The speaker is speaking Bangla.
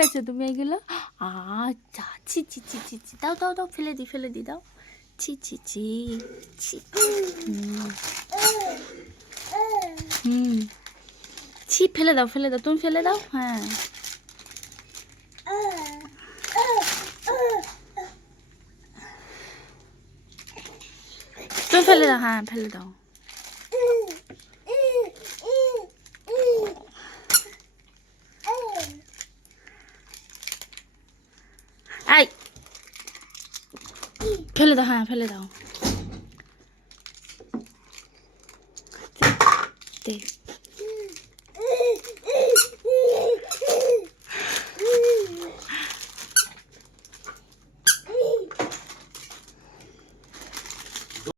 করেছো তুমি এগুলো? আচ্ছা, ছি ছি ছি ছি ছি, দাও দাও দাও, ফেলে দি দাও। ছি ছি ছি ছি। হুম, ছি, ফেলে দাও তুমি ফেলে দাও। হ্যাঁ, তুমি ফেলে দাও। হ্যাঁ, ফেলে দাও। আই, ফেলে দাও। হ্যাঁ, ফেলে দাও। দে